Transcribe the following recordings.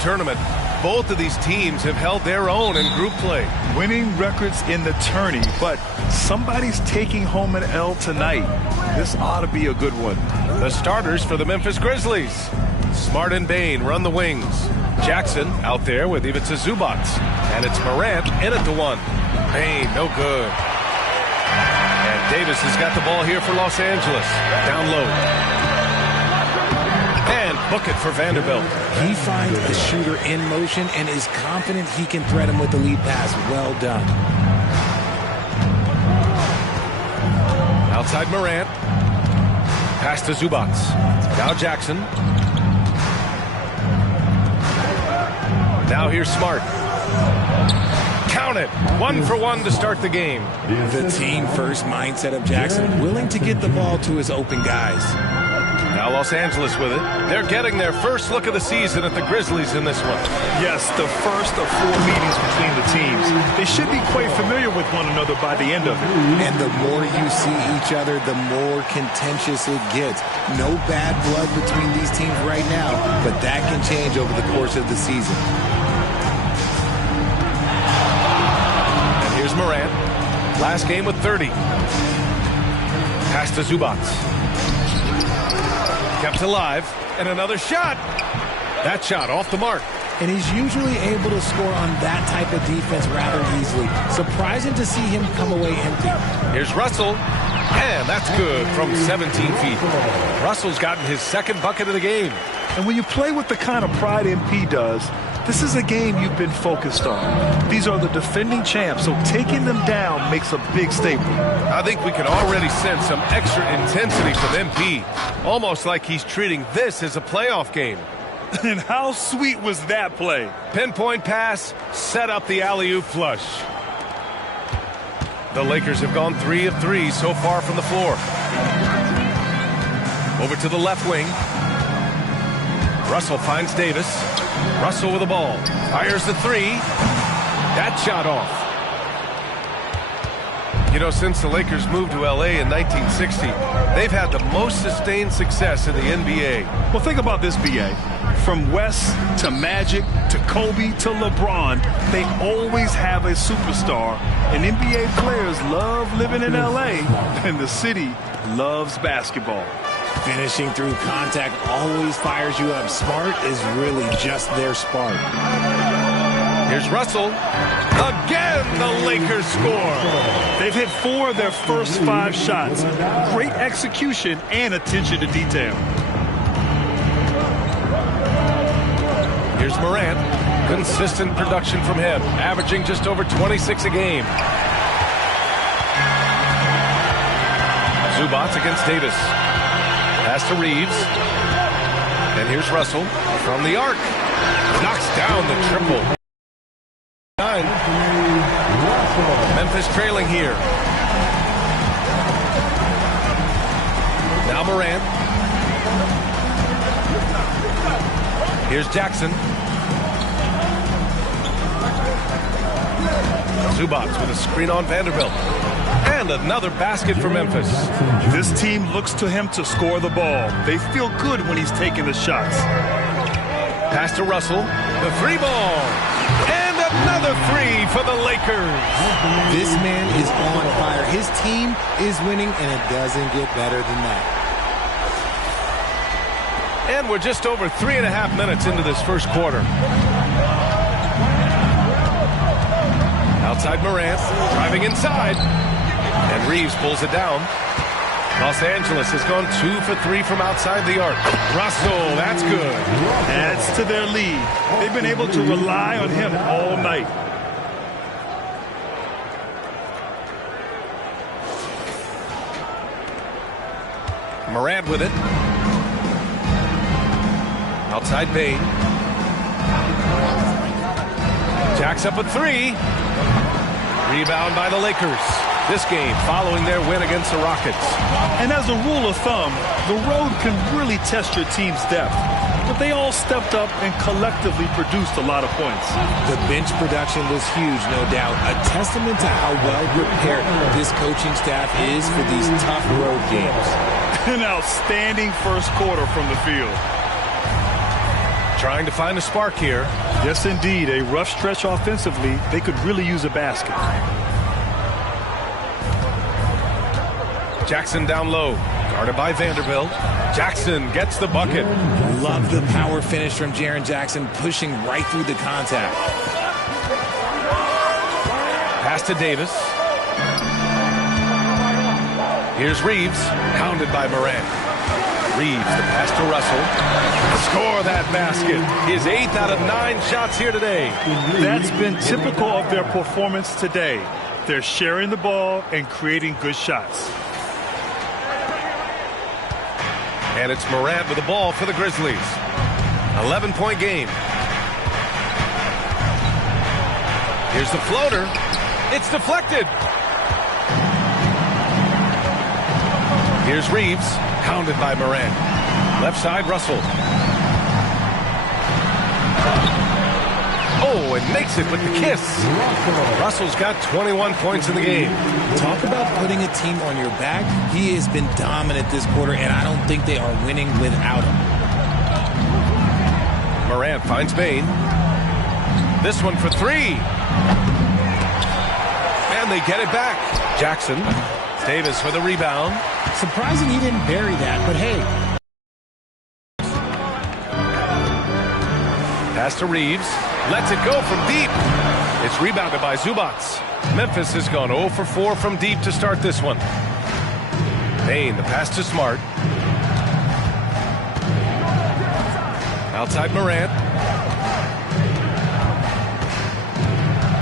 tournament. Both of these teams have held their own in group play. Winning records in the tourney, but somebody's taking home an L tonight. This ought to be a good one. The starters for the Memphis Grizzlies. Smart and Bane run the wings. Jackson out there with Ivica Zubac. And it's Morant in at the one. Bane, no good. And Davis has got the ball here for Los Angeles. Down low. And book it for Vanderbilt. He finds a shooter in motion and is confident he can threat him with the lead pass. Well done. Outside Morant. Pass to Zubac. Now Jackson. Now here's Smart. Count it. 1 for 1 to start the game. The team-first mindset of Jackson, willing to get the ball to his open guys. Now Los Angeles with it. They're getting their first look of the season at the Grizzlies in this one. Yes, the first of 4 meetings between the teams. They should be quite familiar with one another by the end of it. And the more you see each other, the more contentious it gets. No bad blood between these teams right now, but that can change over the course of the season. And here's Morant. Last game with 30. Pass to Zubac. Kept alive, and another shot. That shot off the mark. And he's usually able to score on that type of defense rather easily. Surprising to see him come away empty. Here's Russell, and that's good from 17 feet. Russell's gotten his second bucket of the game. And when you play with the kind of pride MP does, this is a game you've been focused on. These are the defending champs, so taking them down makes a big statement. I think we can already sense some extra intensity from MP. Almost like he's treating this as a playoff game. And how sweet was that play? Pinpoint pass, set up the alley-oop flush. The Lakers have gone 3 of 3 so far from the floor. Over to the left wing. Russell finds Davis. Russell with the ball. Fires the 3. That shot off. You know, since the Lakers moved to L.A. in 1960, they've had the most sustained success in the NBA. Well, think about this, B.A. From West to Magic to Kobe to LeBron, they always have a superstar. And NBA players love living in L.A., and the city loves basketball. Finishing through contact always fires you up. Smart is really just their spark. Here's Russell. Again, the Lakers score. They've hit 4 of their first 5 shots. Great execution and attention to detail. Here's Morant. Consistent production from him, averaging just over 26 a game. Zubac against Davis. Pass to Reeves. And here's Russell from the arc. Knocks down the triple. 9. Memphis trailing here. Now Morant. Here's Jackson. Zubac with a screen on Vanderbilt. And another basket for Memphis. This team looks to him to score the ball. They feel good when he's taking the shots. Pass to Russell. The 3 ball. And another 3 for the Lakers. This man is on fire. His team is winning, and it doesn't get better than that. And we're just over 3.5 minutes into this first quarter. Outside Morant, driving inside. And Reeves pulls it down. Los Angeles has gone 2 for 3 from outside the arc. Russell, that's good. Adds to their lead. They've been able to rely on him all night. Morant with it. Outside Bane. Jacks up a 3. Rebound by the Lakers. This game following their win against the Rockets. And as a rule of thumb, the road can really test your team's depth. But they all stepped up and collectively produced a lot of points. The bench production was huge, no doubt. A testament to how well prepared this coaching staff is for these tough road games. An outstanding first quarter from the field. trying to find a spark here. Yes, indeed. A rough stretch offensively. They could really use a basket. Jackson down low, guarded by Vanderbilt. Jackson gets the bucket. Love the power finish from Jaren Jackson, pushing right through the contact. Pass to Davis. Here's Reeves, hounded by Morant. Reeves, the pass to Russell. Score that basket. His 8th out of 9 shots here today. That's been typical of their performance today. They're sharing the ball and creating good shots. And it's Morant with the ball for the Grizzlies. 11-point game. Here's the floater. It's deflected. Here's Reeves, hounded by Morant. Left side, Russell. Oh, and makes it with the kiss. Russell's got 21 points in the game. Talk about putting a team on your back. He has been dominant this quarter, and I don't think they are winning without him. Morant finds Bane. This one for 3. And they get it back. Jackson. Davis for the rebound. Surprising he didn't bury that, but hey. Pass to Reeves. Lets it go from deep. It's rebounded by Zubats. Memphis has gone 0 for 4 from deep to start this one. Bane, the pass to Smart. Outside Morant.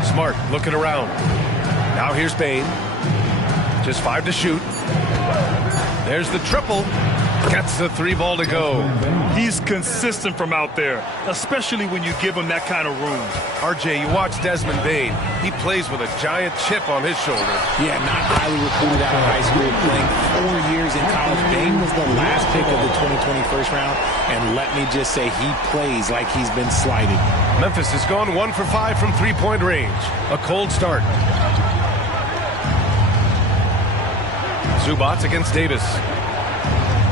Smart looking around. Now here's Bane. Just 5 to shoot. There's the triple. Gets the 3 ball to go. He's consistent from out there, especially when you give him that kind of room. RJ, you watch Desmond Bane. He plays with a giant chip on his shoulder. Yeah, not highly recruited out of high school, playing 4 years in college. Bane was the last pick of the 2020 first round, and let me just say he plays like he's been slighted. Memphis has gone 1 for 5 from three-point range. A cold start. Zubats against Davis.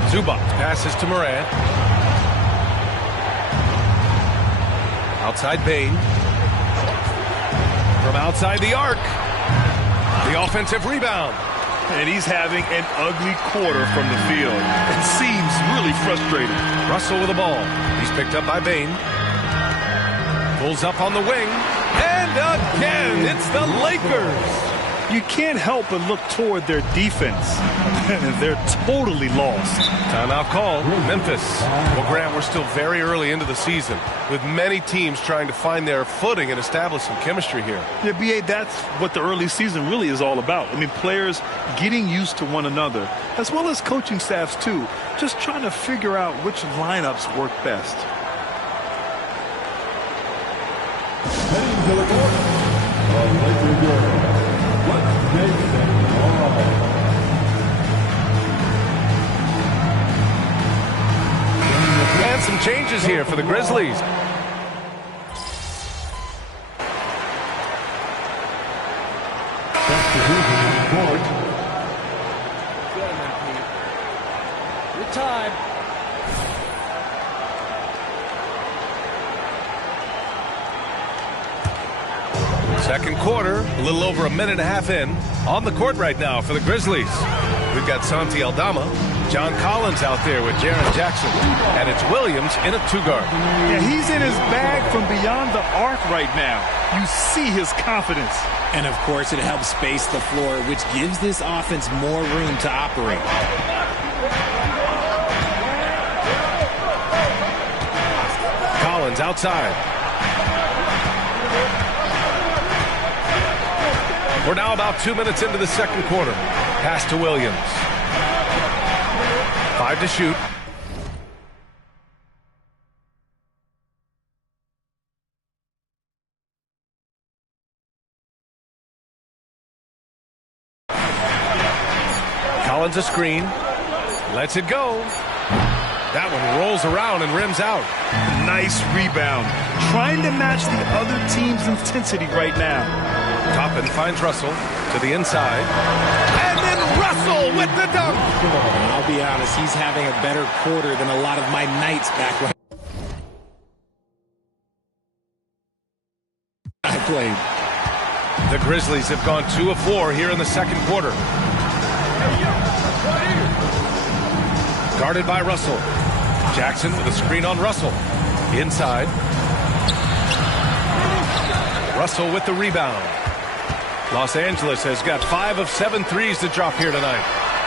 Zubats passes to Morant. Outside Bane. From outside the arc. The offensive rebound. And he's having an ugly quarter from the field. It seems really frustrating. Russell with the ball. He's picked up by Bane. Pulls up on the wing. And again, it's the Lakers. You can't help but look toward their defense. They're totally lost. Timeout call. Memphis. Well, Grant, we're still very early into the season, with many teams trying to find their footing and establish some chemistry here. Yeah, B.A., that's what the early season really is all about. I mean, players getting used to one another, as well as coaching staffs, too. Just trying to figure out which lineups work best. And some changes here for the Grizzlies. Good time. Second quarter, a little over a minute and a half in. On the court right now for the Grizzlies. We've got Santi Aldama, John Collins out there with Jaren Jackson, and it's Williams in a 2-guard. Yeah, he's in his bag from beyond the arc right now. You see his confidence. And, of course, it helps space the floor, which gives this offense more room to operate. Collins outside. We're now about 2 minutes into the second quarter. Pass to Williams. 5 to shoot. Collins a screen. Lets it go. That one rolls around and rims out. Nice rebound. Trying to match the other team's intensity right now. Toppin finds Russell to the inside. And then Russell with the dunk. I'll be honest, he's having a better quarter than a lot of my nights back when played. The Grizzlies have gone 2 of 4 here in the second quarter. Guarded by Russell. Jackson with a screen on Russell. Inside. Russell with the rebound. Los Angeles has got 5 of 7 threes to drop here tonight.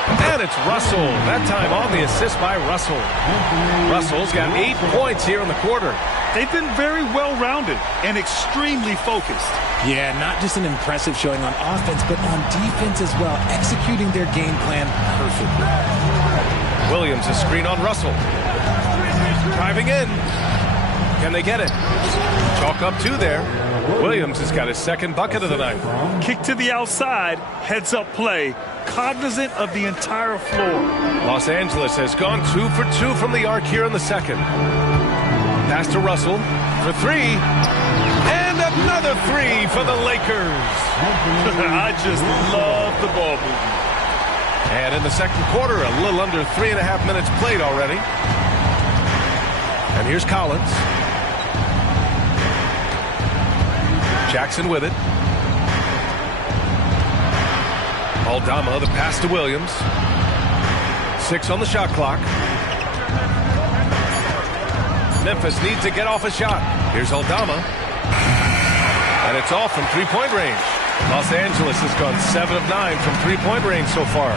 And it's Russell. That time on the assist by Russell. Russell's got 8 points here in the quarter. They've been very well-rounded and extremely focused. Yeah, not just an impressive showing on offense, but on defense as well, executing their game plan perfectly. Williams, a screen on Russell. Driving in. Can they get it? Chalk up 2 there. Williams has got his second bucket of the night. Kick to the outside, heads-up play, cognizant of the entire floor. Los Angeles has gone 2 for 2 from the arc here in the second. Pass to Russell for 3. And another 3 for the Lakers. I just love the ball movement. And in the second quarter, a little under 3.5 minutes played already. And here's Collins. Jackson with it. Aldama, the pass to Williams. 6 on the shot clock. Memphis needs to get off a shot. Here's Aldama. And it's off from three-point range. Los Angeles has gone 7 of 9 from three-point range so far.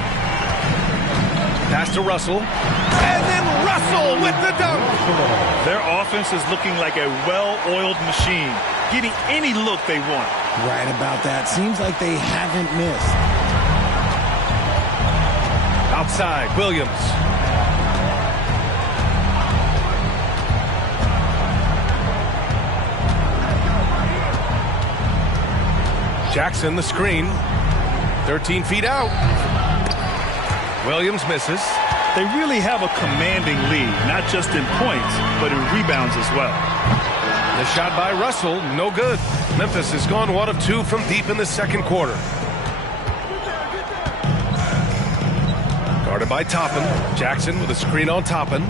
Pass to Russell. And then Russell with the dunk. Their offense is looking like a well-oiled machine, getting any look they want. Right about that. Seems like they haven't missed. Outside, Williams. Jackson, the screen. 13 feet out. Williams misses. They really have a commanding lead, not just in points, but in rebounds as well. The shot by Russell, no good. Memphis has gone 1 of 2 from deep in the second quarter. Guarded by Toppin. Jackson with a screen on Toppin.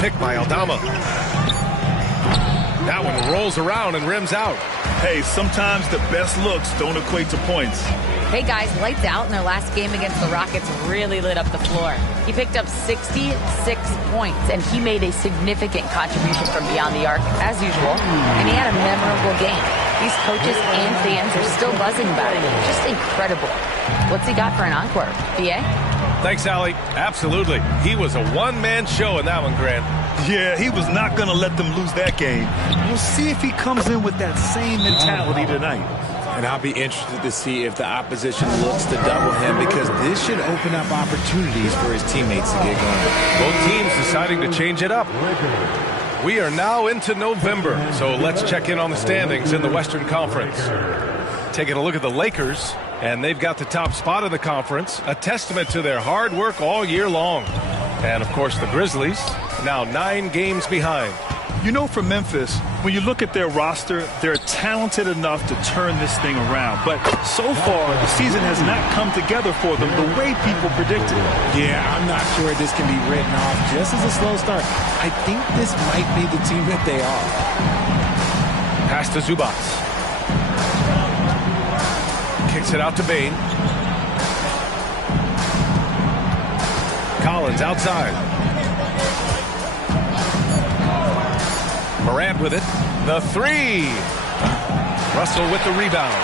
Picked by Aldama. That one rolls around and rims out. Hey, sometimes the best looks don't equate to points. Hey guys, lights out in their last game against the Rockets really lit up the floor. He picked up 66 points, and he made a significant contribution from beyond the arc, as usual, and he had a memorable game. These coaches and fans are still buzzing about it. Just incredible. What's he got for an encore? BA? Thanks, Allie. Absolutely. He was a one-man show in that one, Grant. Yeah, he was not going to let them lose that game. We'll see if he comes in with that same mentality tonight. And I'll be interested to see if the opposition looks to double him, because this should open up opportunities for his teammates to get going. Both teams deciding to change it up. We are now into November, so let's check in on the standings in the Western Conference. Taking a look at the Lakers, and they've got the top spot in the conference, a testament to their hard work all year long. And, of course, the Grizzlies, now 9 games behind. You know, for Memphis, when you look at their roster, they're talented enough to turn this thing around. But so far, the season has not come together for them the way people predicted. Yeah, I'm not sure this can be written off just as a slow start. I think this might be the team that they are. Pass to Zubac. Kicks it out to Bane. Collins outside. Morant with it. The 3. Russell with the rebound.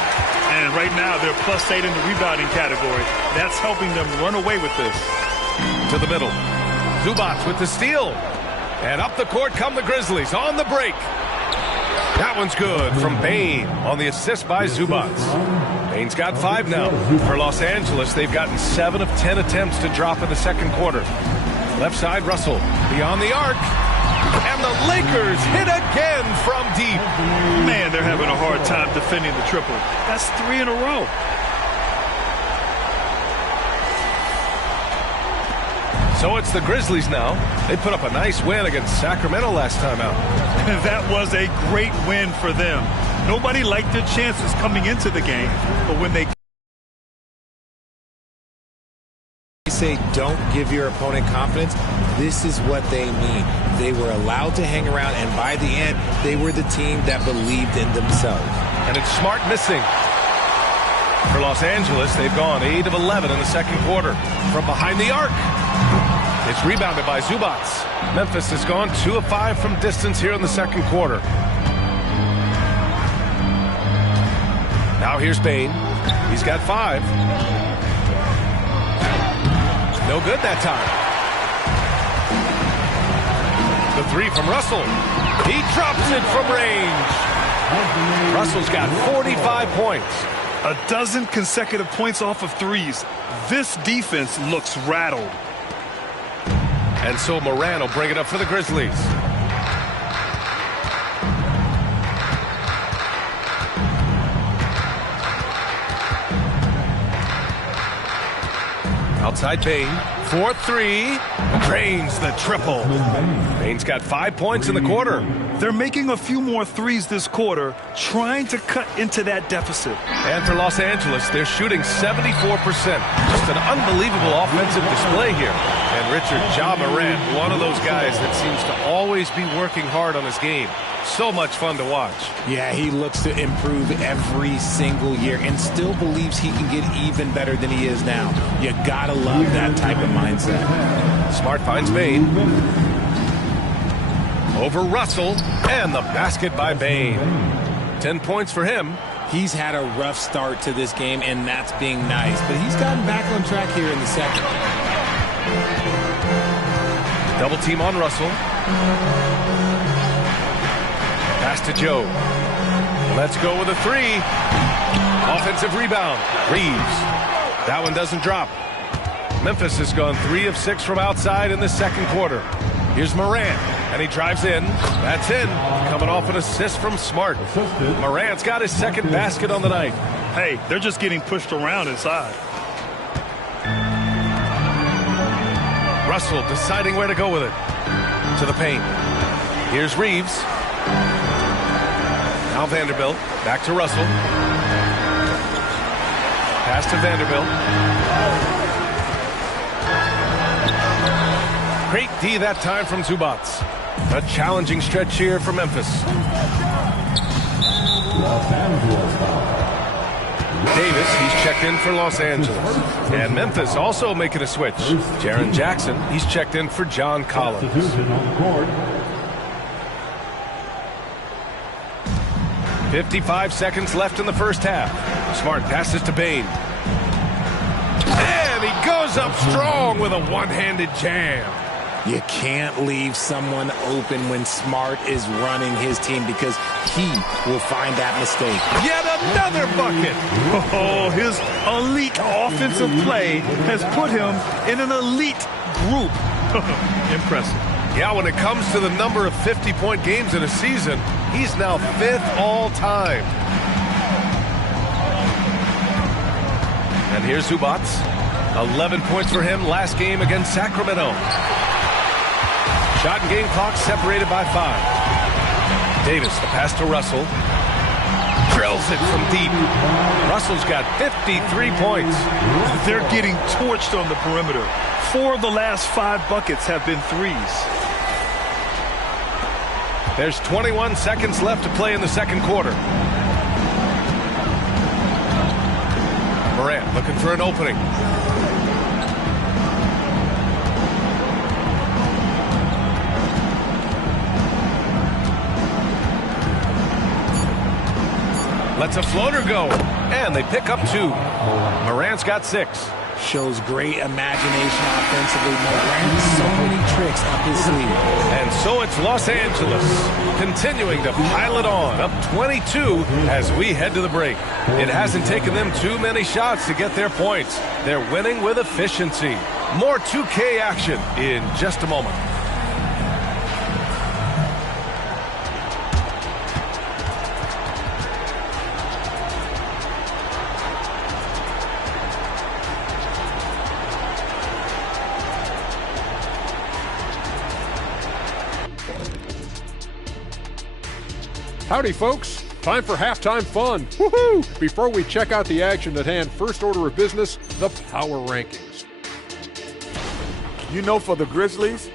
And right now, they're +8 in the rebounding category. That's helping them run away with this. To the middle. Zubac with the steal. And up the court come the Grizzlies on the break. That one's good from Bane on the assist by Zubac. Bane's got 5 now. For Los Angeles, they've gotten 7 of 10 attempts to drop in the second quarter. Left side, Russell. Beyond the arc. And the Lakers hit again from deep. Man, they're having a hard time defending the triple. That's 3 in a row. So it's the Grizzlies now. They put up a nice win against Sacramento last time out. That was a great win for them. Nobody liked their chances coming into the game, but when they say don't give your opponent confidence, this is what they mean. They were allowed to hang around, and by the end, they were the team that believed in themselves. And it's Smart missing. For Los Angeles, they've gone 8 of 11 in the second quarter. From behind the arc. It's rebounded by Zubac. Memphis has gone 2 of 5 from distance here in the second quarter. Now here's Bane. He's got 5. No good that time. The 3 from Russell. He drops it from range. Russell's got 45 points. A dozen consecutive points off of threes. This defense looks rattled. And so Morant will bring it up for the Grizzlies. Outside Bane, 4-3, drains the triple. Bane's got 5 points in the quarter. They're making a few more threes this quarter, trying to cut into that deficit. And for Los Angeles, they're shooting 74%. Just an unbelievable offensive display here. And Richard, Ja Morant, one of those guys that seems to always be working hard on his game. So much fun to watch. Yeah, he looks to improve every single year and still believes he can get even better than he is now. You gotta love that type of mindset. Smart finds Bane. Over Russell, and the basket by Bane. 10 points for him. He's had a rough start to this game, and that's being nice. But he's gotten back on track here in the second. Double team on Russell. Pass to Joe. Let's go with a 3. Offensive rebound. Reeves. That one doesn't drop. Memphis has gone 3 of 6 from outside in the second quarter. Here's Morant, and he drives in. That's in. Coming off an assist from Smart. Morant's got his second basket on the night. Hey, they're just getting pushed around inside. Russell deciding where to go with it. To the paint. Here's Reeves. Now Vanderbilt. Back to Russell. Pass to Vanderbilt. Great D that time from Zubac. A challenging stretch here for Memphis. Davis, he's checked in for Los Angeles. And Memphis also making a switch. Jaren Jackson, he's checked in for John Collins. 55 seconds left in the first half. Smart passes to Bane. And he goes up strong with a one-handed jam. You can't leave someone open when Smart is running his team because he will find that mistake. Yet another bucket. Oh, his elite offensive play has put him in an elite group. Impressive. Yeah, when it comes to the number of 50-point games in a season, he's now 5th all time. And here's Zubac. 11 points for him last game against Sacramento. Shot and game clock separated by 5. Davis, the pass to Russell. Drills it from deep. Russell's got 53 points. They're getting torched on the perimeter. 4 of the last 5 buckets have been threes. There's 21 seconds left to play in the second quarter. Morant looking for an opening. Lets a floater go, and they pick up 2. Morant's got 6. Shows great imagination offensively. Morant, so many tricks up his sleeve. And so it's Los Angeles continuing to pile it on, up 22 as we head to the break. It hasn't taken them too many shots to get their points. They're winning with efficiency. More 2K action in just a moment. Howdy, folks. Time for halftime fun. Woohoo! Before we check out the action at hand, first order of business, the Power Rankings. You know, for the Grizzlies,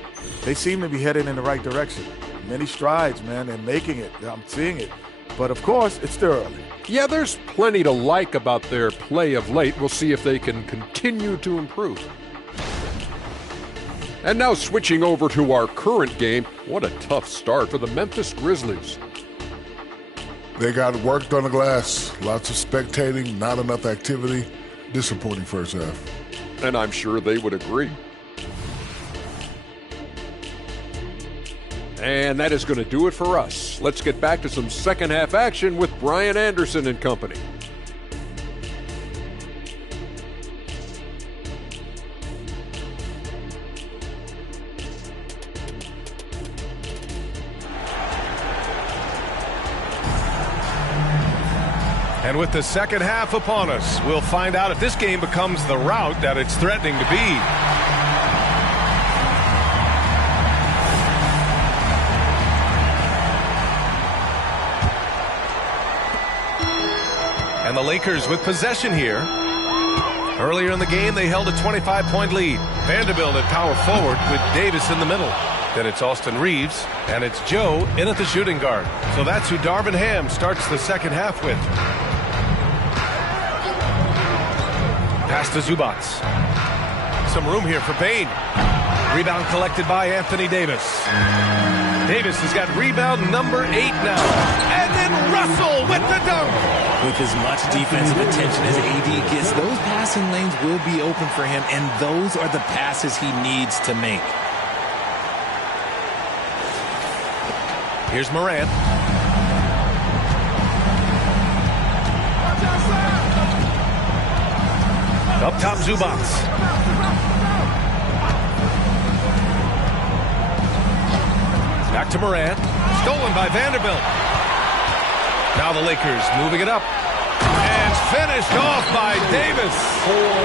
they seem to be headed in the right direction. Many strides, man. They're making it. I'm seeing it. But, of course, it's still early. Yeah, there's plenty to like about their play of late. We'll see if they can continue to improve. And now switching over to our current game, what a tough start for the Memphis Grizzlies. They got worked on the glass. Lots of spectating, not enough activity. Disappointing first half. And I'm sure they would agree. And that is going to do it for us. Let's get back to some second half action with Brian Anderson and company. And with the second half upon us, we'll find out if this game becomes the rout that it's threatening to be. And the Lakers with possession here. Earlier in the game, they held a 25-point lead. Vanderbilt at power forward with Davis in the middle. Then it's Austin Reeves, and it's Joe in at the shooting guard. So that's who Darvin Ham starts the second half with. Pass to Zubac. Some room here for Bane. Rebound collected by Anthony Davis. Davis has got rebound number 8 now. And then Russell with the dunk. With as much defensive attention as AD gets, those passing lanes will be open for him, and those are the passes he needs to make. Here's Morant. Up top, Zubac. Back to Morant. Stolen by Vanderbilt. Now the Lakers moving it up. And finished off by Davis.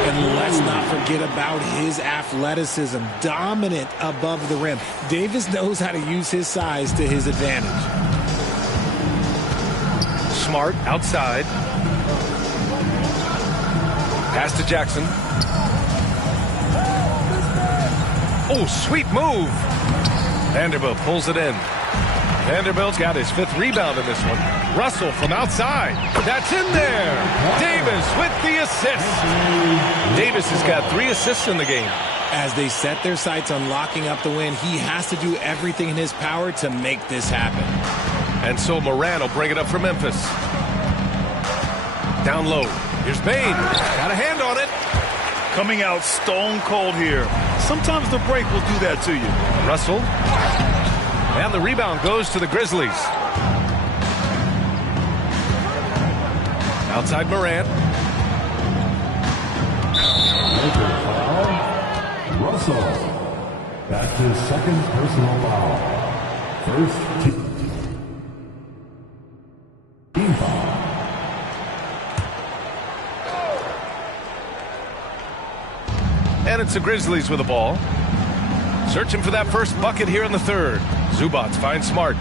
And let's not forget about his athleticism. Dominant above the rim. Davis knows how to use his size to his advantage. Smart outside. Pass to Jackson. Oh, sweet move. Vanderbilt pulls it in. Vanderbilt's got his 5th rebound in this one. Russell from outside. That's in there. Davis with the assist. Davis has got 3 assists in the game. As they set their sights on locking up the win, he has to do everything in his power to make this happen. And so Morant will bring it up for Memphis. Down low. Here's Bane. Got a hand on it. Coming out stone cold here. Sometimes the break will do that to you. Russell. And the rebound goes to the Grizzlies. Outside Morant. Russell. That's his 2nd personal foul. First team foul. And it's the Grizzlies with the ball. Searching for that first bucket here in the 3rd. Zubac finds Smart.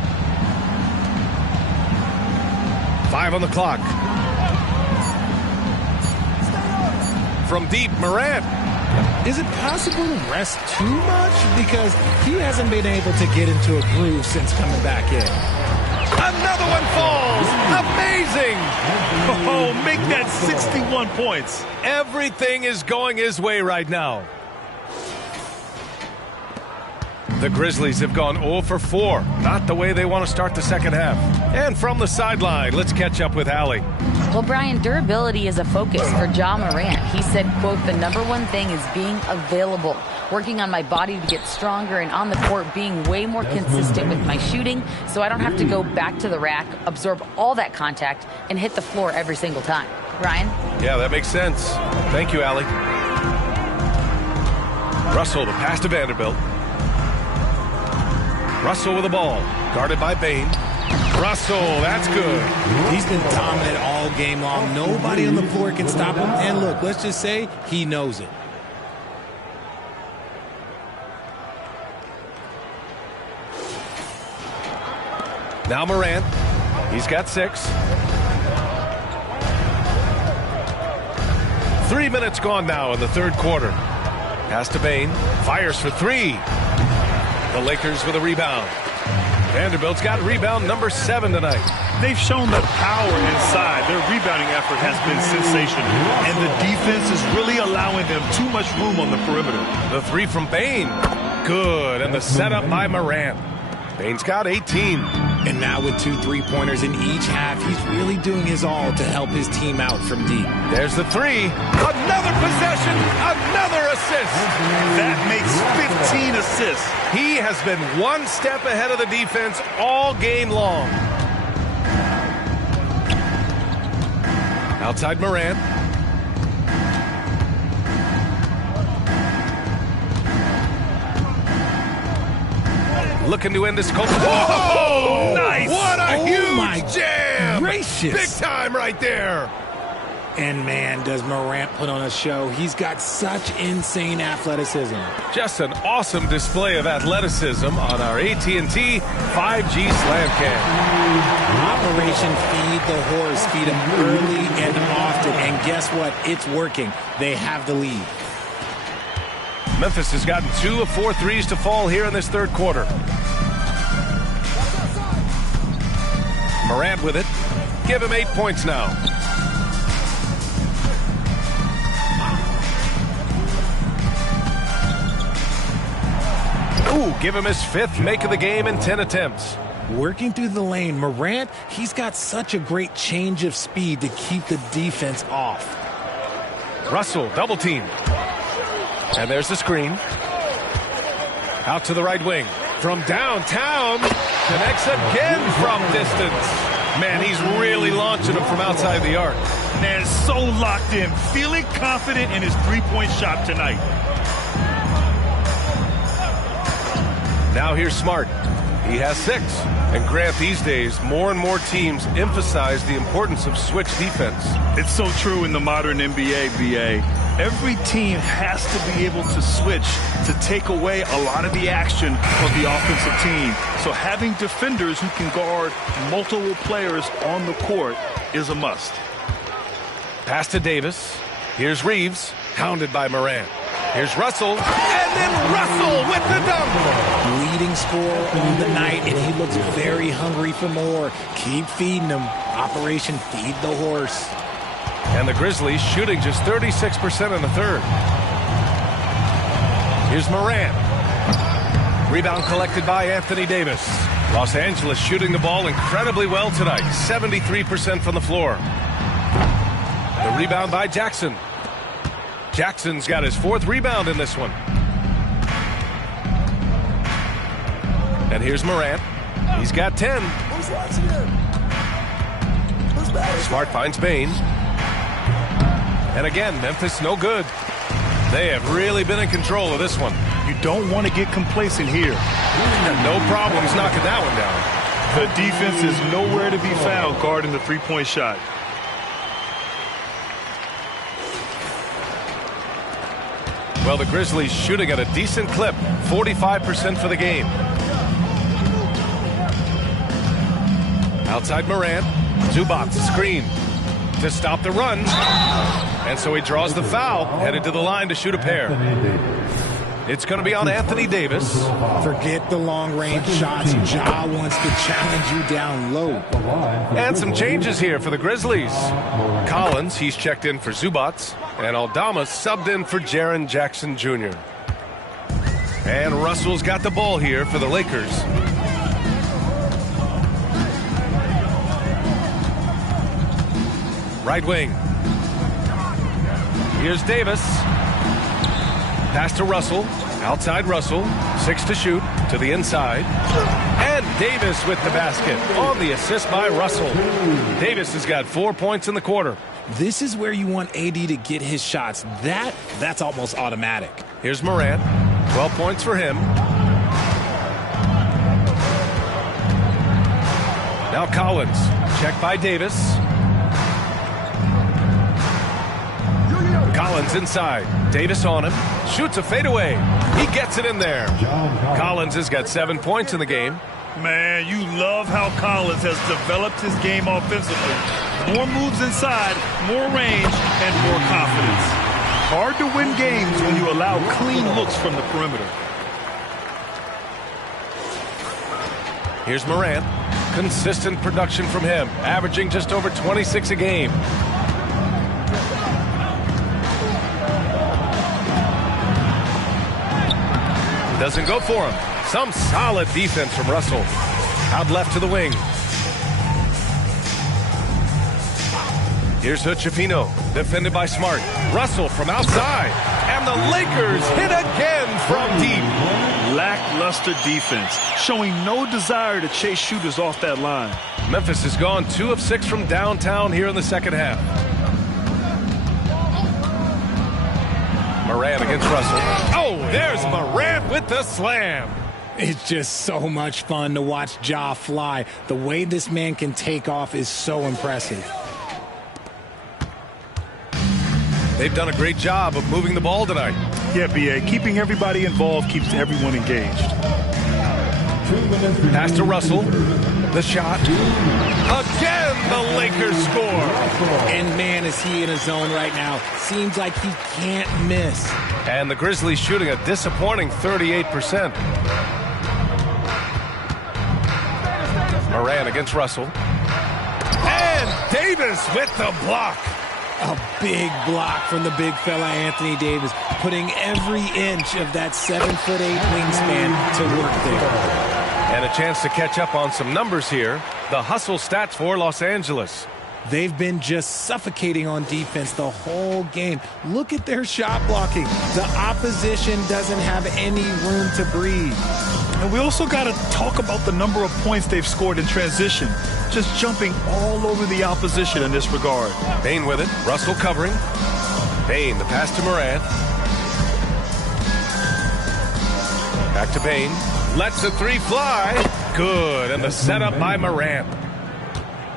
5 on the clock. From deep, Morant. Is it possible to rest too much? Because he hasn't been able to get into a groove since coming back in. Another one falls. Amazing. Oh, make that 61 points. Everything is going his way right now. The Grizzlies have gone 0 for 4. Not the way they want to start the second half. And from the sideline, let's catch up with Allie. Well, Brian, durability is a focus for Ja Morant. He said, quote, "The number one thing is being available, working on my body to get stronger, and on the court being way more consistent with my shooting so I don't have to go back to the rack, absorb all that contact, and hit the floor every single time." Brian? Yeah, that makes sense. Thank you, Allie. Russell, the pass to Vanderbilt. Russell with the ball. Guarded by Bane. Russell, that's good. He's been dominant all game long. Nobody on the floor can stop him. And look, let's just say he knows it. Now Morant. He's got 6. 3 minutes gone now in the 3rd quarter. Pass to Bane. Fires for three. The Lakers with a rebound. Vanderbilt's got rebound number 7 tonight. They've shown the power inside. Their rebounding effort has been sensational. And the defense is really allowing them too much room on the perimeter. The three from Bane. Good. And the setup by Morant. Bane's got 18. And now with 2 3-pointers in each half, he's really doing his all to help his team out from deep. There's the three. Another possession. Another assist. That makes 15 assists. He has been one step ahead of the defense all game long. Outside Morant. Looking to end this coach. Whoa! Nice! What a my huge jam! gracious. Big time right there. And man, does Morant put on a show. He's got such insane athleticism. Just an awesome display of athleticism on our AT&T 5G Slam Cam. Operation Feed the Horse. Feed him early and often. And guess what? It's working. They have the lead. Memphis has gotten 2 of 4 threes to fall here in this third quarter. Morant with it. Give him 8 points now. Ooh, give him his 5th make of the game in 10 attempts. Working through the lane, Morant, he's got such a great change of speed to keep the defense off. Russell, double team. And there's the screen. Out to the right wing. From downtown. Connects again from distance. Man, he's really launching them from outside the arc. Man, so locked in. Feeling confident in his three-point shot tonight. Now here's Smart. He has 6. And Grant, these days, more and more teams emphasize the importance of switch defense. It's so true in the modern NBA, BA. Every team has to be able to switch to take away a lot of the action of the offensive team. So having defenders who can guard multiple players on the court is a must. Pass to Davis. Here's Reeves, hounded by Morant. Here's Russell, and then Russell with the dunk. Leading scorer on the night, and he looks very hungry for more. Keep feeding him. Operation Feed the Horse. And the Grizzlies shooting just 36% in the third. Here's Morant. Rebound collected by Anthony Davis. Los Angeles shooting the ball incredibly well tonight. 73% from the floor. The rebound by Jackson. Jackson's got his 4th rebound in this one. And here's Morant. He's got 10. Smart finds Bane. And again, Memphis no good. They have really been in control of this one. You don't want to get complacent here. No problems knocking that one down. The defense is nowhere to be found guarding the three-point shot. Well, the Grizzlies shooting at a decent clip, 45% for the game. Outside Morant, Zubac screen to stop the run. And so he draws the foul, headed to the line to shoot a pair. It's going to be on Anthony Davis. Forget the long-range shots. Ja wants to challenge you down low. And some changes here for the Grizzlies. Collins, he's checked in for Zubac. And Aldama subbed in for Jaren Jackson Jr. And Russell's got the ball here for the Lakers. Right wing. Here's Davis. Pass to Russell. Outside Russell. 6 to shoot. To the inside. And Davis with the basket. On the assist by Russell. Davis has got 4 points in the quarter. This is where you want AD to get his shots. That's almost automatic. Here's Morant. 12 points for him. Now Collins. Checked by Davis. Collins inside. Davis on him. Shoots a fadeaway. He gets it in there. Collins has got 7 points in the game. Man, you love how Collins has developed his game offensively. More moves inside, more range, and more confidence. hard to win games when you allow clean looks from the perimeter. Here's Morant. Consistent production from him, averaging just over 26 a game. Doesn't go for him. Some solid defense from Russell. Out left to the wing. Here's Hood-Schifino, defended by Smart. Russell from outside. And the Lakers hit again from deep. Lackluster defense, showing no desire to chase shooters off that line. Memphis has gone 2 of 6 from downtown here in the second half. Morant against Russell. Oh, there's Morant with the slam. It's just so much fun to watch Ja fly. The way this man can take off is so impressive. They've done a great job of moving the ball tonight. Yeah, B.A., keeping everybody involved keeps everyone engaged. Pass to Russell. The shot. Again, the Lakers score. And man, is he in a zone right now. Seems like he can't miss. And the Grizzlies shooting a disappointing 38%. Morant against Russell. And Davis with the block. A big block from the big fella Anthony Davis, putting every inch of that 7'8" wingspan to work there. And a chance to catch up on some numbers here. The hustle stats for Los Angeles. They've been just suffocating on defense the whole game. Look at their shot blocking. The opposition doesn't have any room to breathe. And we also got to talk about the number of points they've scored in transition. Just jumping all over the opposition in this regard. Bane with it. Russell covering. Bane, the pass to Morant. Back to Bane. Lets the three fly. Good. And the setup by Morant.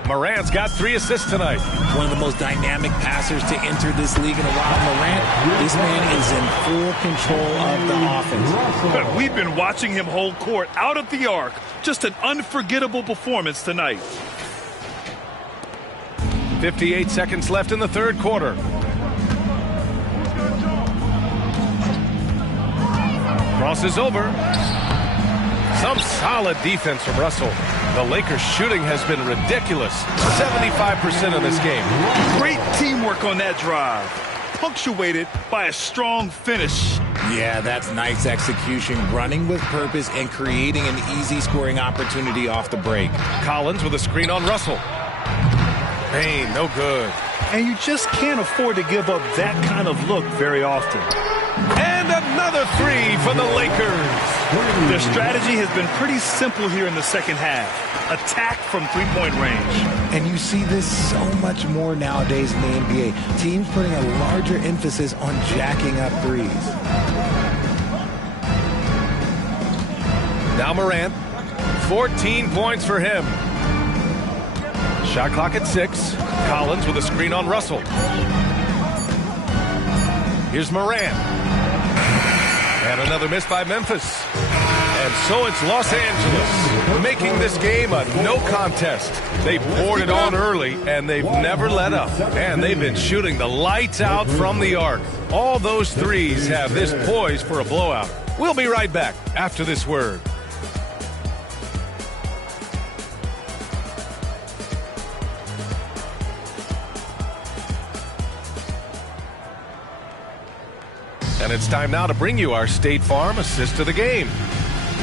Morant's got 3 assists tonight. One of the most dynamic passers to enter this league in a while. Morant, this man is in full control of the offense. But we've been watching him hold court out at the arc. Just an unforgettable performance tonight. 58 seconds left in the third quarter. Crosses over. Some solid defense from Russell. The Lakers shooting has been ridiculous. 75% in this game. Great teamwork on that drive. Punctuated by a strong finish. Yeah, that's nice execution. Running with purpose and creating an easy scoring opportunity off the break. Collins with a screen on Russell. Bane, no good. And you just can't afford to give up that kind of look very often. And another 3 for the Lakers. Their strategy has been pretty simple here in the second half. Attack from three-point range. And you see this so much more nowadays in the NBA. Teams putting a larger emphasis on jacking up threes. Now Morant. 14 points for him. Shot clock at 6. Collins with a screen on Russell. Here's Morant. And another miss by Memphis. And so it's Los Angeles making this game a no contest. They poured it on early, and they've never let up. And they've been shooting the lights out from the arc. All those threes have this poised for a blowout. We'll be right back after this word. And it's time now to bring you our State Farm assist of the game.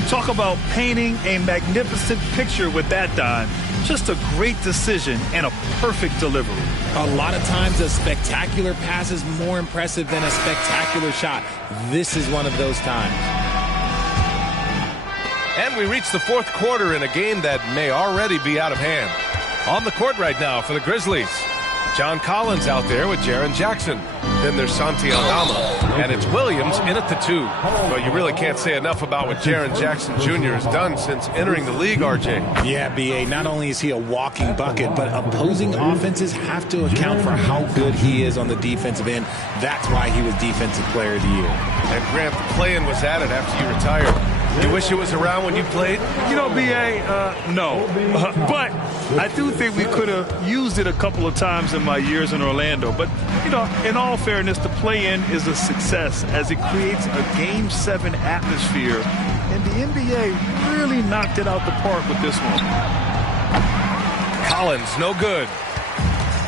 Talk about painting a magnificent picture with that, Don. Just a great decision and a perfect delivery. A lot of times a spectacular pass is more impressive than a spectacular shot. This is one of those times. And we reach the fourth quarter in a game that may already be out of hand. On the court right now for the Grizzlies, John Collins out there with Jaren Jackson. Then there's Santi Aldama, and it's Williams in at the 2. But you really can't say enough about what Jaren Jackson Jr. has done since entering the league, RJ. Yeah, B.A., not only is he a walking bucket, but opposing offenses have to account for how good he is on the defensive end. That's why he was Defensive Player of the Year. And Grant, the play-in was added after you retired. You wish it was around when you played? You know, B.A., no. But I do think we could have used it a couple of times in my years in Orlando. But, you know, in all fairness, the play-in is a success as it creates a Game 7 atmosphere. And the NBA really knocked it out the park with this one. Collins, no good.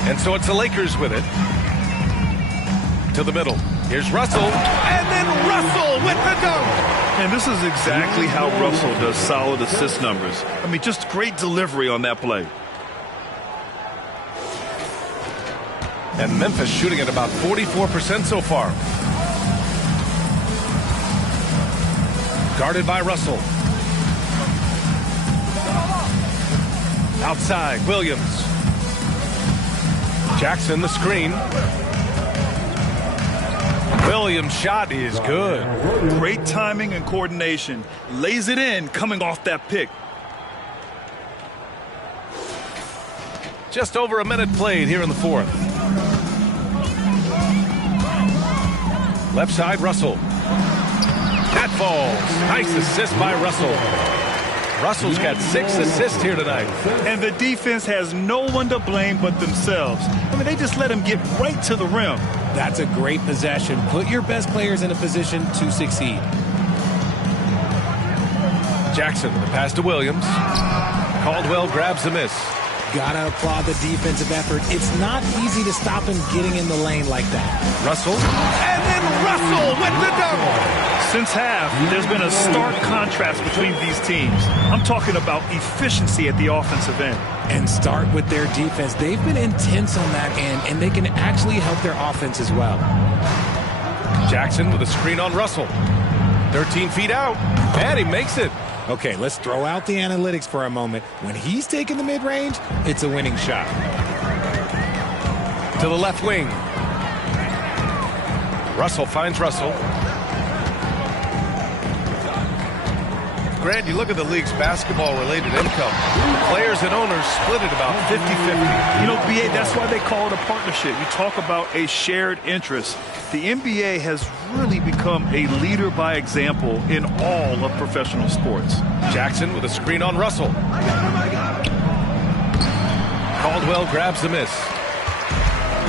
And so it's the Lakers with it. To the middle. Here's Russell. And then Russell with the dunk. And this is exactly how Russell does solid assist numbers. I mean, just great delivery on that play. And Memphis shooting at about 44% so far. Guarded by Russell. Outside, Williams. Jackson, the screen. Williams' shot is good. Great timing and coordination. Lays it in coming off that pick. Just over a minute played here in the fourth. Left side, Russell. That falls. Nice assist by Russell. Russell's got 6 assists here tonight. And the defense has no one to blame but themselves. I mean, they just let him get right to the rim. That's a great possession. Put your best players in a position to succeed. Jackson, the pass to Williams. Caldwell grabs the miss. Gotta applaud the defensive effort. It's not easy to stop him getting in the lane like that. Russell. And then Russell with the dunk. Since half, there's been a stark contrast between these teams. I'm talking about efficiency at the offensive end. And start with their defense. They've been intense on that end, and they can actually help their offense as well. Jackson with a screen on Russell. 13 feet out, and he makes it. Okay, let's throw out the analytics for a moment. When he's taking the mid-range, it's a winning shot. To the left wing. Russell finds Russell. Grant, you look at the league's basketball-related income. Players and owners split it about 50-50. You know, B.A., that's why they call it a partnership. You talk about a shared interest. The NBA has really become a leader by example in all of professional sports. Jackson with a screen on Russell. Caldwell grabs the miss.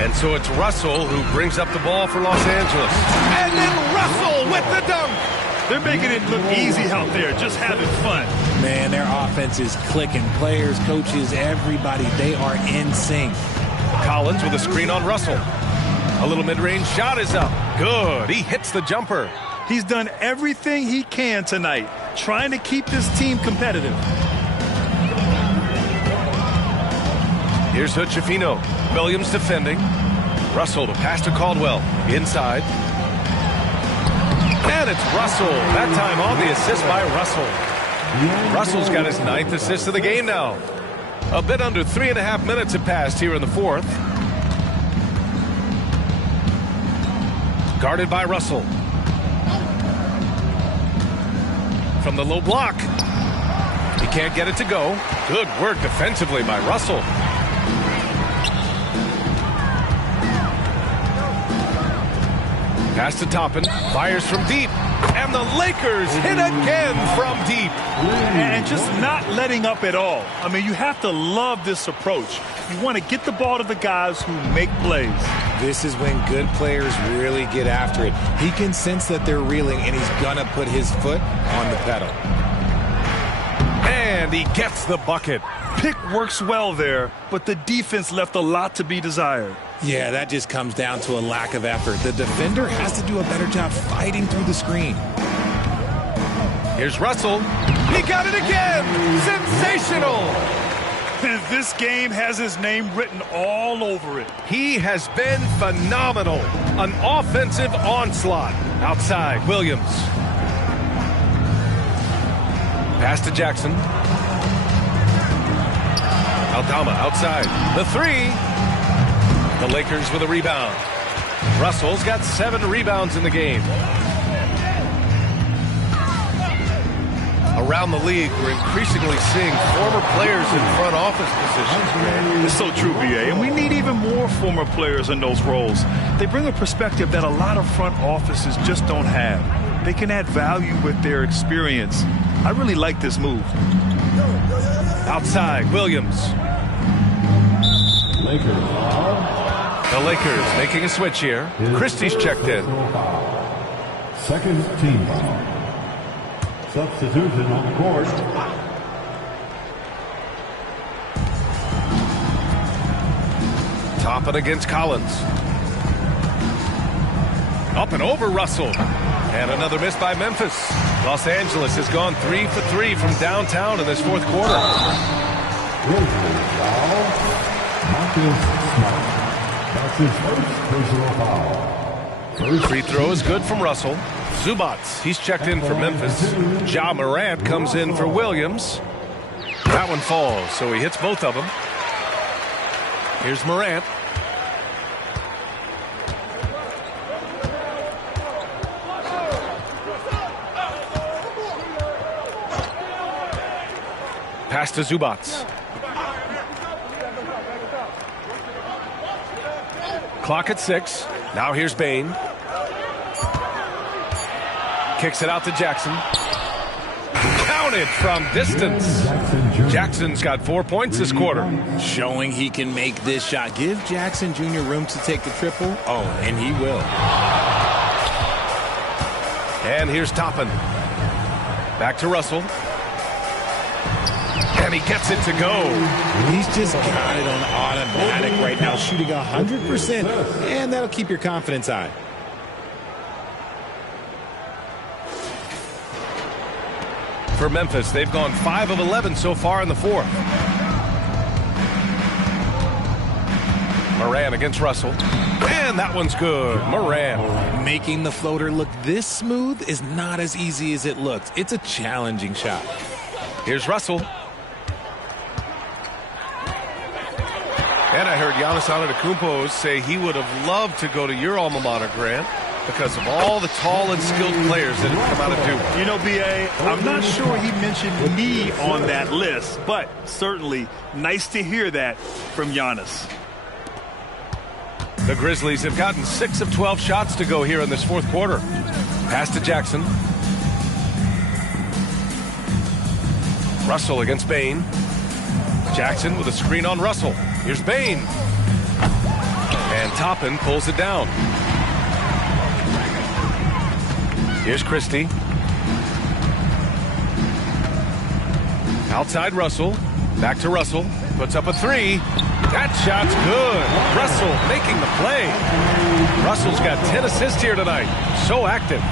And so it's Russell who brings up the ball for Los Angeles. And then Russell with the dunk. They're making it look easy out there, just having fun. Man, their offense is clicking. Players, coaches, everybody, they are in sync. Collins with a screen on Russell. A little mid-range shot is up. Good. He hits the jumper. He's done everything he can tonight, trying to keep this team competitive. Here's Hood-Schifino. Williams defending. Russell to pass to Caldwell. Inside. And it's Russell. That time on the assist by Russell. Russell's got his 9th assist of the game now. A bit under 3.5 minutes have passed here in the fourth. Guarded by Russell. From the low block. He can't get it to go. Good work defensively by Russell. Pass to Toppin, fires from deep, and the Lakers hit again from deep. And just not letting up at all. I mean, you have to love this approach. You want to get the ball to the guys who make plays. This is when good players really get after it. He can sense that they're reeling, and he's going to put his foot on the pedal. And he gets the bucket. Pick works well there, but the defense left a lot to be desired. Yeah, that just comes down to a lack of effort. The defender has to do a better job fighting through the screen. Here's Russell. He got it again. Sensational. And this game has his name written all over it. He has been phenomenal. An offensive onslaught. Outside, Williams. Pass to Jackson. Aldama outside. The three. The Lakers with a rebound. Russell's got 7 rebounds in the game. Around the league, we're increasingly seeing former players in front office positions. It's so true, B.A., and we need even more former players in those roles. They bring a perspective that a lot of front offices just don't have. They can add value with their experience. I really like this move. Outside, Williams. Lakers foul. The Lakers making a switch here. Christie's checked in. Second team foul. Substitution on the court. Toppin against Collins. Up and over Russell. And another miss by Memphis. Los Angeles has gone 3 for 3 from downtown in this fourth quarter. Grizzlies foul. Marcus Smart. That's his first personal foul. Free throw is good from Russell. Zubats, he's checked in for Memphis. Ja Morant comes in for Williams. That one falls, so he hits both of them. Here's Morant. Pass to Zubats. Clock at 6. Now here's Bane. Kicks it out to Jackson. Counted from distance. Jackson's got 4 points this quarter. Showing he can make this shot. Give Jackson Jr. room to take the triple. Oh, and he will. And here's Toppin. Back to Russell. And he gets it to go. He's just got it on automatic right now, shooting 100%, and that'll keep your confidence high. For Memphis, they've gone 5 of 11 so far in the fourth. Morant against Russell. And that one's good. Morant. Making the floater look this smooth is not as easy as it looks. It's a challenging shot. Here's Russell. And I heard Giannis Antetokounmpo say he would have loved to go to your alma mater, Grant, because of all the tall and skilled players that have come out of Duke. You know, B.A., I'm not sure he mentioned me on that list, but certainly nice to hear that from Giannis. The Grizzlies have gotten 6 of 12 shots to go here in this fourth quarter. Pass to Jackson. Russell against Bane. Jackson with a screen on Russell. Here's Bane. And Toppin pulls it down. Here's Christie. Outside Russell. Back to Russell. Puts up a 3. That shot's good. Russell making the play. Russell's got 10 assists here tonight. So active.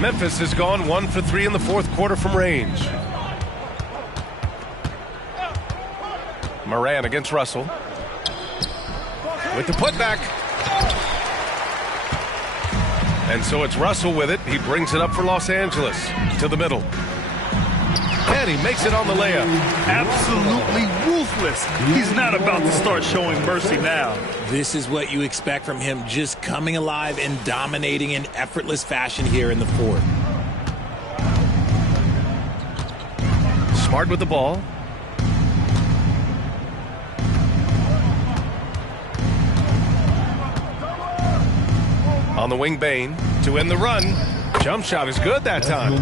Memphis has gone 1 for 3 in the fourth quarter from range. Morant against Russell. With the putback. And so it's Russell with it. He brings it up for Los Angeles to the middle. And he makes it on the layup. Absolutely ruthless. He's not about to start showing mercy now. This is what you expect from him, just coming alive and dominating in effortless fashion here in the fourth. Smart with the ball. On the wing, Bane to end the run. Jump shot is good that time.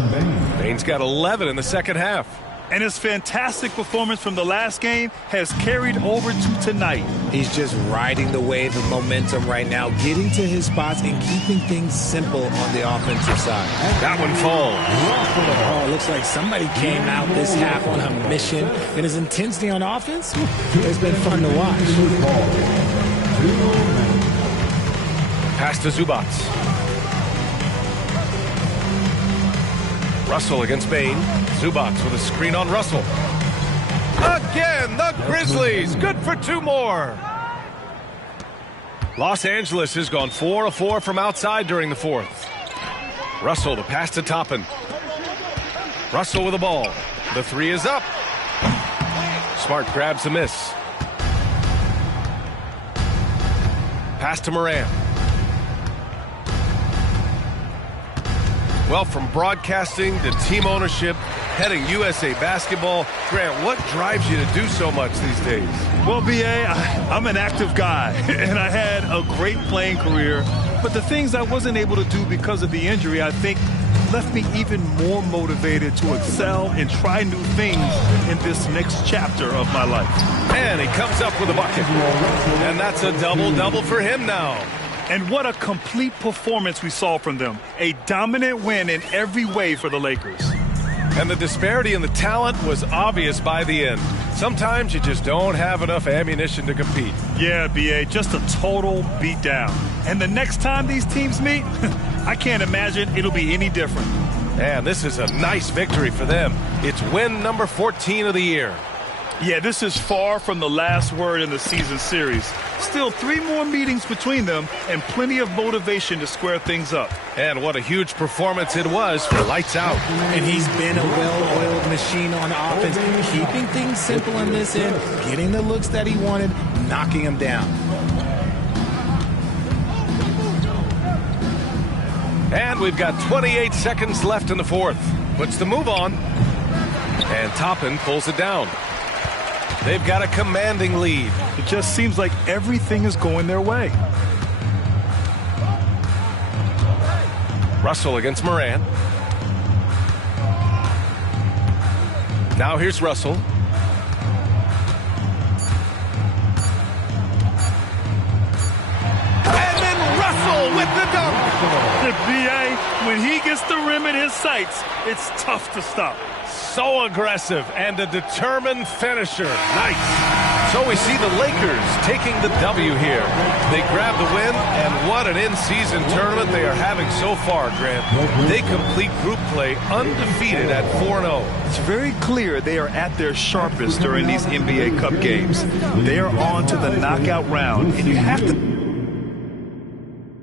Bane's got 11 in the second half. And his fantastic performance from the last game has carried over to tonight. He's just riding the wave of momentum right now, getting to his spots and keeping things simple on the offensive side. That one falls. Oh, looks like somebody came out this half on a mission, and his intensity on offense has been fun to watch. Pass to Zubats. Russell against Bane. Zubats with a screen on Russell. Again, the Grizzlies. Good for 2 more. Los Angeles has gone 4 of 4 from outside during the fourth. Russell to pass to Toppin. Russell with the ball. The 3 is up. Smart grabs a miss. Pass to Morant. Well, from broadcasting to team ownership, heading USA Basketball, Grant, what drives you to do so much these days? Well, B.A., I'm an active guy, and I had a great playing career But the things I wasn't able to do because of the injury, I think, left me even more motivated to excel and try new things in this next chapter of my life. And he comes up with a bucket. And that's a double-double for him now. And what a complete performance we saw from them. A dominant win in every way for the Lakers. And the disparity in the talent was obvious by the end. Sometimes you just don't have enough ammunition to compete. Yeah, B.A., just a total beatdown. And the next time these teams meet, I can't imagine it'll be any different. And this is a nice victory for them. It's win number 14 of the year. Yeah, this is far from the last word in the season series. Still 3 more meetings between them and plenty of motivation to square things up. And what a huge performance it was for Lights Out. And he's been a well-oiled machine on offense, keeping things simple in this end, getting the looks that he wanted, knocking them down. And we've got 28 seconds left in the fourth. Puts the move on. And Toppin pulls it down. They've got a commanding lead. It just seems like everything is going their way. Russell against Morant. Now here's Russell. And then Russell with the dunk. The B.A., when he gets the rim in his sights, it's tough to stop. So aggressive and a determined finisher. Nice. So we see the Lakers taking the W here. They grab the win, and what an in-season tournament they are having so far, Grant. They complete group play undefeated at 4-0. It's very clear they are at their sharpest during these NBA Cup games. They are on to the knockout round, and you have to